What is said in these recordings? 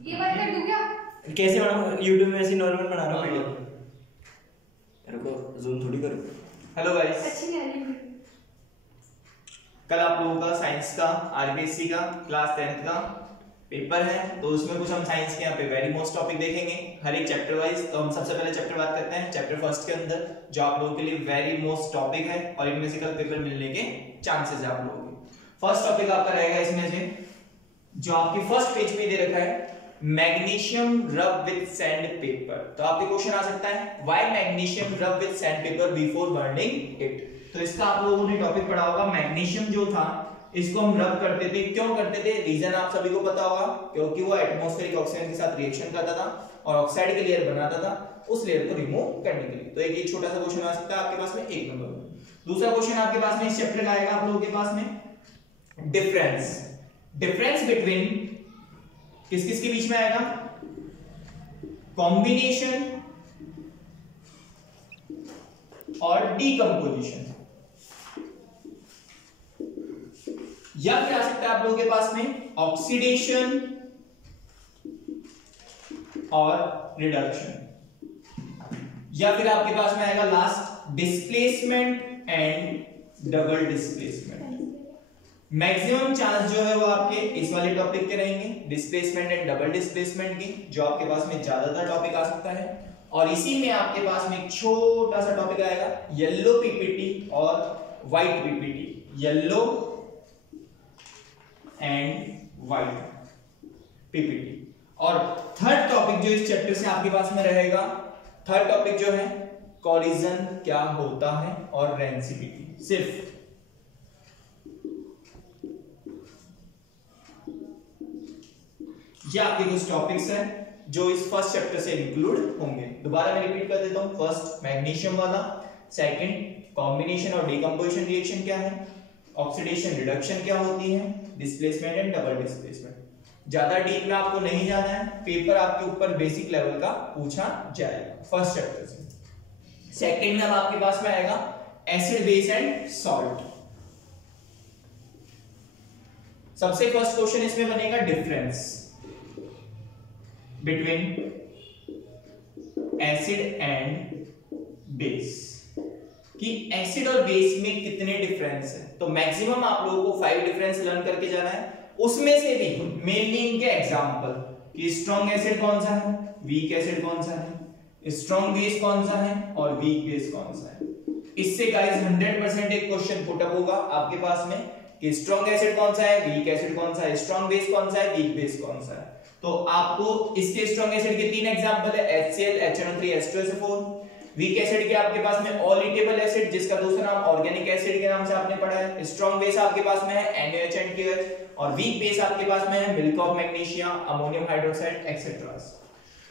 ये बात कर दूं क्या? कैसे बनाऊं? यूट्यूब में ऐसी नॉर्मल बना रहा हूँ वीडियो। मेरे को जूम थोड़ी करूँ। हेलो गाइस, अच्छी नहीं आ रही। कल आप लोगों का साइंस का आरबीएससी का क्लास 10th का पेपर है, तो उसमें कुछ हम साइंस के यहाँ पे वेरी मोस्ट टॉपिक देखेंगे हर एक चैप्टर वाइज। तो हम सबसे पहले चैप्टर बात करते हैं चैप्टर फर्स्ट के अंदर, जो आप लोगों के लिए वेरी मोस्ट टॉपिक है और इनमें से कल पेपर मिलने के चांसेस है आप लोगों के। फर्स्ट टॉपिक आपका रहेगा इसमें से, जो आपकी फर्स्ट पेज पे दे रखा है, मैग्नीशियम रब विद सैंड पेपर। तो आपके क्वेश्चन आ सकता है व्हाई मैग्नीशियम रब with sand paper before burning it. तो इसका आप लोगों ने टॉपिक पढ़ा होगा, मैग्नीशियम जो था इसको हम रब करते थे। क्यों करते थे? रीजन आप सभी को पता होगा, क्योंकि वो एटमॉस्फेरिक ऑक्सीजन के साथ रिएक्शन करता था और ऑक्साइड की लेयर बनाता था, उस लेयर को रिमूव करने के लिए। तो एक छोटा सा क्वेश्चन आ सकता है आपके पास में 1 नंबर में। दूसरा क्वेश्चन आपके पास में इस चैप्टर का आएगा आप लोगों के पास में, डिफरेंस बिटवीन किस किस के बीच में आएगा, कॉम्बिनेशन और डीकंपोजिशन, या फिर आ सकता है आप लोगों के पास में ऑक्सीडेशन और रिडक्शन, या फिर आपके पास में आएगा last displacement and double displacement. Maximum chance जो है वो आपके इस वाले टॉपिक के रहेंगे, डिस्प्लेसमेंट एंड डबल डिस्प्लेसमेंट की, जो आपके पास में ज्यादातर टॉपिक आ सकता है। और इसी में आपके पास में एक छोटा सा टॉपिक आएगा येलो पीपीटी और white PPT, yellow and white PPT. और थर्ड टॉपिक जो इस चैप्टर से आपके पास में रहेगा, थर्ड टॉपिक जो है कोलिजन क्या होता है और रेंसिविटी। सिर्फ ये आपके कुछ टॉपिक्स हैं जो इस फर्स्ट चैप्टर से इंक्लूड होंगे। दोबारा मैं रिपीट कर देता हूं, फर्स्ट मैग्नीशियम वाला, सेकंड कॉम्बिनेशन और डीकंपोजिशन रिएक्शन क्या है, ऑक्सीडेशन रिडक्शन क्या होती है, डिस्प्लेसमेंट एंड डबल डिस्प्लेसमेंट। ज्यादा डीप में आपको नहीं जाना है, पेपर आपके ऊपर बेसिक लेवल का पूछा जाएगा फर्स्ट चैप्टर से। सेकंड में अब आपके पास में आएगा एसिड बेस एंड सॉल्ट। सबसे फर्स्ट क्वेश्चन इसमें बनेगा difference between acid and base, कि एसिड और बेस में कितने डिफरेंस है। तो मैक्सिमम आप लोगों को 5 डिफरेंस लर्न करके जाना है, उसमें से भी मेनली इनके एग्जांपल, कि स्ट्रॉन्ग एसिड कौन सा है, वीक एसिड कौन सा है, स्ट्रॉन्ग बेस कौन सा है और वीक बेस कौन सा है। इससे गाइस 100% एक क्वेश्चन पुट अप होगा आपके पास में, कि स्ट्रॉन्ग एसिड कौन सा है, वीक एसिड कौन सा है, स्ट्रॉन्ग बेस कौन सा है, वीक बेस कौन सा है। तो आपको इसके स्ट्रॉन्ग एसिड के 3 एग्जांपल है, HCl, HNO3, H2SO4। Weak acid के आपके पास में ऑल ईटेबल एसिड, जिसका दूसरा नाम ऑर्गेनिक एसिड के नाम से आपने पढ़ा है। स्ट्रॉन्ग बेस आपके पास में है NaOH and KOH, और वीक बेस आपके पास में है milk of magnesia, ammonium hydroxide etcetera.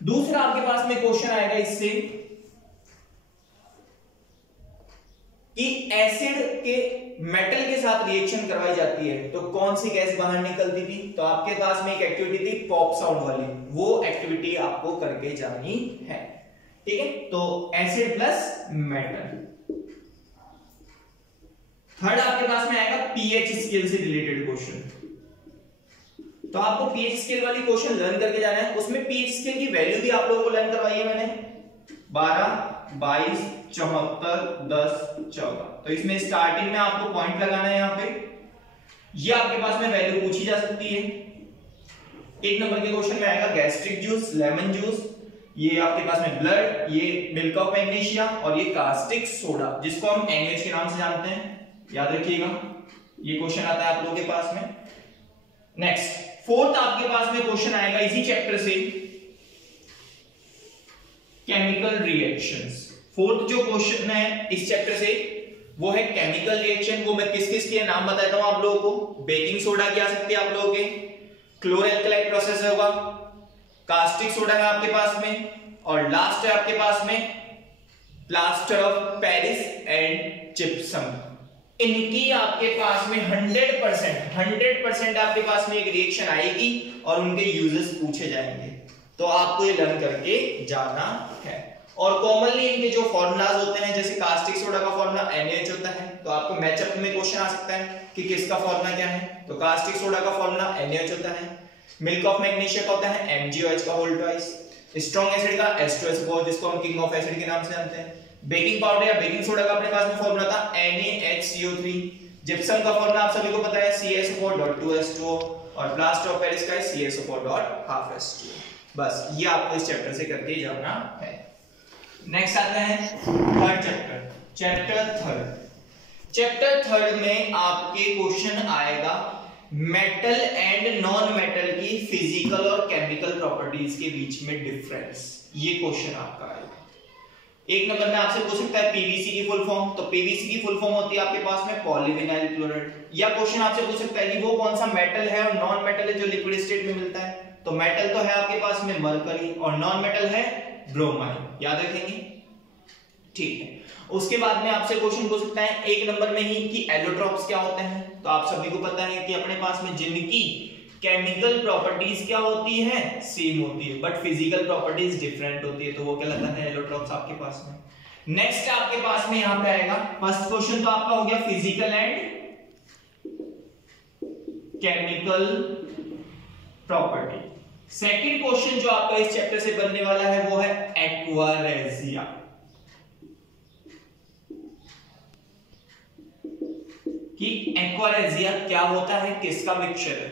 दूसरा आपके पास में क्वेश्चन आएगा इससे, कि एसिड के मेटल के साथ रिएक्शन करवाई जाती है तो कौन सी गैस बाहर निकलती थी। तो आपके पास में एक एक्टिविटी थी पॉप साउंड वाली, वो एक्टिविटी आपको करके जानी है, ठीक है। तो एसिड प्लस मेटल। थर्ड आपके पास में आएगा पीएच स्केल से रिलेटेड क्वेश्चन। तो आपको पीएच स्केल वाली क्वेश्चन लर्न करके जाना है। उसमें पीएच स्केल की वैल्यू भी आप लोगों को लर्न करवाई है मैंने, 12, 22, 74, 10, 14। तो इसमें स्टार्टिंग में आपको पॉइंट लगाना है, यहाँ पे ये आपके पास में वैल्यू पूछी जा सकती है। 1 नंबर के क्वेश्चन में आएगा गैस्ट्रिक जूस, लेमन जूस, ये आपके पास में ब्लड, ये मिल्क ऑफ मैग्नीशिया, और ये कास्टिक सोडा, जिसको हम NaOH के नाम से जानते हैं, याद रखिएगा। ये क्वेश्चन आता है आप लोगों के पास में। नेक्स्ट फोर्थ आपके पास में क्वेश्चन आएगा इसी चैप्टर से, केमिकल रिएक्शंस। फोर्थ जो क्वेश्चन है इस चैप्टर से वो है केमिकल रिएक्शन। वो मैं किस किस के नाम बताता हूं आप लोगों को। बेकिंग सोडा की आ सकती है आप लोगों के, क्लोरोएल्कलाइड प्रोसेस होगा, कास्टिक सोडा है आपके पास में, और लास्ट है आपके पास में plaster of Paris and gypsum. इनकी आपके पास में 100% आपके पास में एक रिएक्शन आएगी और उनके यूजेस पूछे जाएंगे, तो आपको ये लर्न करके जाना है। और कॉमनली इनके जो फॉर्मूलाज होते हैं, जैसे कास्टिक सोडा का फॉर्मूला NaOH होता है, तो आपको मैचअप में क्वेश्चन आ सकता है कि किसका फॉर्मूला क्या है। तो कास्टिक सोडा का फॉर्मूला NaOH होता है। मिल्क ऑफ मैग्नीशिया का होता है MgOH का होल ट्वाइस। स्ट्रॉन्ग एसिड का H2SO4 जिसको हम किंग ऑफ एसिड के नाम से जानते हैं। बेकिंग पाउडर या बेकिंग सोडा का अपने पास में फॉर्मूला था NaHCO3। जिप्सम का फॉर्मूला आप सभी को पता है CaSO4.2H2O और प्लास्टर ऑफ पेरिस का CaSO4.12H2O। बस ये आपको इस चैप्टर से करके जाना है। नेक्स्ट आता है थर्ड चैप्टर, चैप्टर थर्ड में आपके क्वेश्चन आएगा मेटल एंड नॉन मेटल की फिजिकल और केमिकल प्रॉपर्टीज के बीच में डिफरेंस, ये क्वेश्चन आपका आएगा। एक नंबर में आपसे पूछ सकता है पीवीसी की फुल फॉर्म, तो पीवीसी की फुल फॉर्म होती है आपके पास में पॉलीविनाइल क्लोराइड। या क्वेश्चन आपसे पूछ सकता है कि वो कौन सा मेटल है और नॉन मेटल है जो लिक्विड स्टेट में मिलता है, तो मेटल तो है आपके पास में मरकरी और नॉन मेटल है ब्रोमाइन, याद रखेंगे, ठीक है। उसके बाद में आपसे क्वेश्चन पूछ सकता है एक नंबर में ही कि एलोट्रॉप्स क्या होते हैं, तो आप सभी को पता है कि अपने पास में जिनकी केमिकल प्रॉपर्टीज क्या होती है, सेम होती है, बट फिजिकल प्रॉपर्टीज डिफरेंट होती है, तो वो कहलाता है एलोट्रॉप्स आपके पास में। नेक्स्ट आपके पास में यहां पे आएगा फर्स्ट क्वेश्चन तो आपका हो गया physical and chemical property. Second question जो आपका इस चैप्टर से बनने वाला है वो है एक्वारेजिया, कि एक्वारेजिया क्या होता है, किसका मिक्सचर है।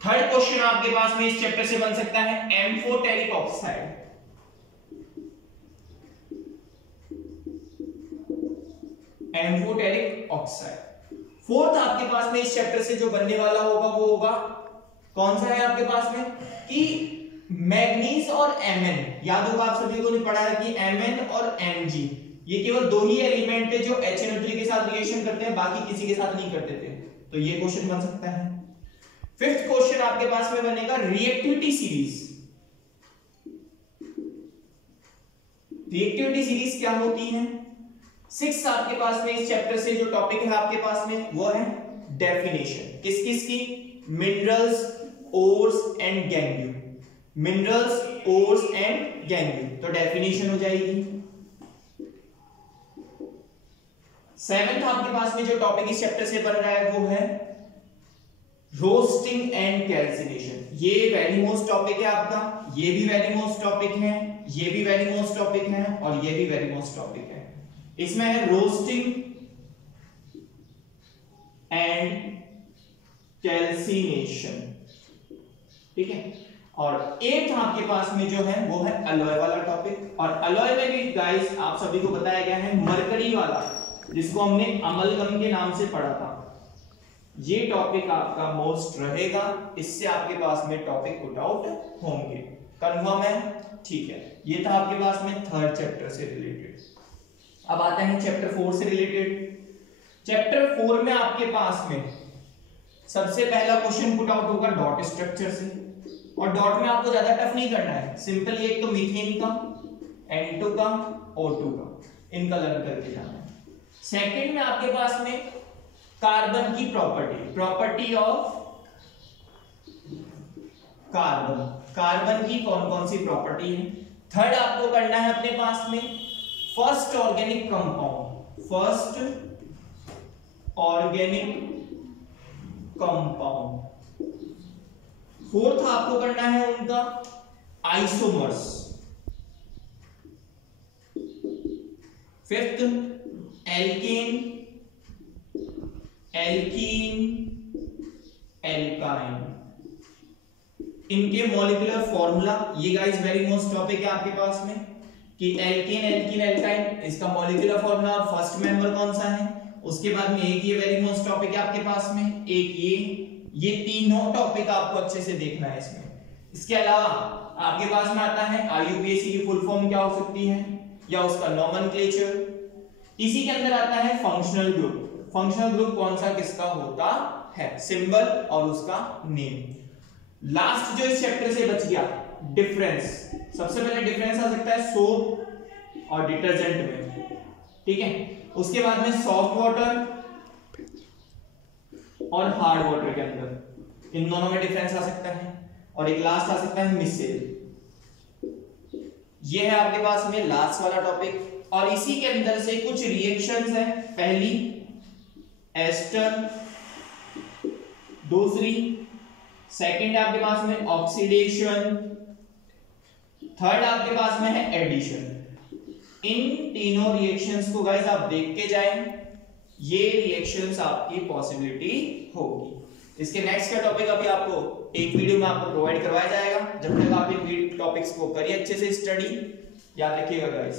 थर्ड क्वेश्चन आपके पास में इस चैप्टर से बन सकता है amphoteric oxide, amphoteric oxide. Fourth आपके पास में इस चैप्टर से जो बनने वाला होगा वो होगा कौन सा है आपके पास में कि मैग्नीज और Mn, याद होगा आप सभी को ने पढ़ा है कि Mn और Mg ये केवल दो ही एलिमेंट थे जो HNO3 के साथ रिएक्शन करते हैं, बाकी किसी के साथ नहीं करते थे, तो ये क्वेश्चन बन सकता है। फिफ्थ क्वेश्चन आपके पास में बनेगा रिएक्टिविटी सीरीज। रिएक्टिविटी सीरीज क्या होती है। सिक्स आपके पास में इस चैप्टर से जो टॉपिक है आपके पास में वो है डेफिनेशन, किस किस की, minerals, ores and gangue, minerals, ores and gangue, तो डेफिनेशन हो जाएगी। सेवेंथ आपके पास में जो टॉपिक इस चैप्टर से बन रहा है वो है रोस्टिंग एंड कैल्सिनेशन, ये वेरी मोस्ट टॉपिक है आपका, ये भी वेरी मोस्ट टॉपिक है, ये भी वेरी मोस्ट टॉपिक है और ये भी वेरी मोस्ट टॉपिक है। इसमें है रोस्टिंग एंड कैल्सिनेशन, ठीक है। और एट्थ आपके पास में जो है वो है अलॉय वाला टॉपिक, और अलॉय में भी गाइस आप सभी को बताया गया है मरकरी वाला, जिसको हमने अमलगम के नाम से पढ़ा था। ये टॉपिक आपका मोस्ट रहेगा, इससे आपके पास में टॉपिक पुट आउट होंगे, कंफर्म है, ठीक है। ये था आपके पास में थर्ड चैप्टर से रिलेटेड। अब आते हैं चैप्टर 4 से रिलेटेड। चैप्टर 4 में आपके पास में सबसे पहला क्वेश्चन पुट आउट होगा डॉट स्ट्रक्चर से, और डॉट में आपको ज्यादा टफ नहीं करना है, सिंपली एक तो मीथेन का, N2 का, O2 का, इनका लर्न करके जाना है। सेकंड में आपके पास में कार्बन की प्रॉपर्टी ऑफ कार्बन, कार्बन की कौन कौन सी प्रॉपर्टी है। थर्ड आपको करना है अपने पास में first organic compound, first organic compound. Fourth आपको करना है उनका isomers. Fifth alkane, alkene, alkyne, इनके मॉलिक्यूलर फॉर्मूला, ये गाइस वेरी मोस्ट टॉपिक है आपके पास में कि एल्केन, एल्कीन, एल्काइन, इसका मॉलिक्यूलर फॉर्मूला और फर्स्ट मेंबर कौन सा है। उसके बाद में एक ये वेरी मोस्ट टॉपिक है आपके पास में, एक ये तीनों टॉपिक आपको अच्छे से देखना है इसमें। इसके अलावा आपके पास में आता है IUPAC की फुल फॉर्म क्या हो सकती है या उसका नोमेनक्लेचर। इसी के अंदर आता है फंक्शनल ग्रुप, फंक्शनल ग्रुप कौन सा किसका होता है, सिंबल और उसका नेम। लास्ट जो इस चैप्टर से बच गया डिफरेंस, सबसे पहले डिफरेंस आ सकता है सोप और डिटर्जेंट में, ठीक है। उसके बाद में सॉफ्ट वाटर और हार्ड वाटर के अंदर, इन दोनों में डिफरेंस आ सकता है। और एक लास्ट आ सकता है मिसेल। ये है आपके पास में लास्ट वाला टॉपिक, और इसी के अंदर से कुछ रिएक्शंस हैं। पहली एस्टर, दूसरी सेकंड आपके पास में ऑक्सीडेशन, थर्ड आपके पास में है एडिशन। इन तीनों रिएक्शंस को गाइस आप देख के जाएं, ये रिएक्शंस आपकी पॉसिबिलिटी होगी। इसके नेक्स्ट का टॉपिक अभी आपको एक वीडियो में आपको प्रोवाइड करवाया जाएगा। जब तक आप इन टॉपिक्स को करिए अच्छे से स्टडी, याद रखिएगा गाइस।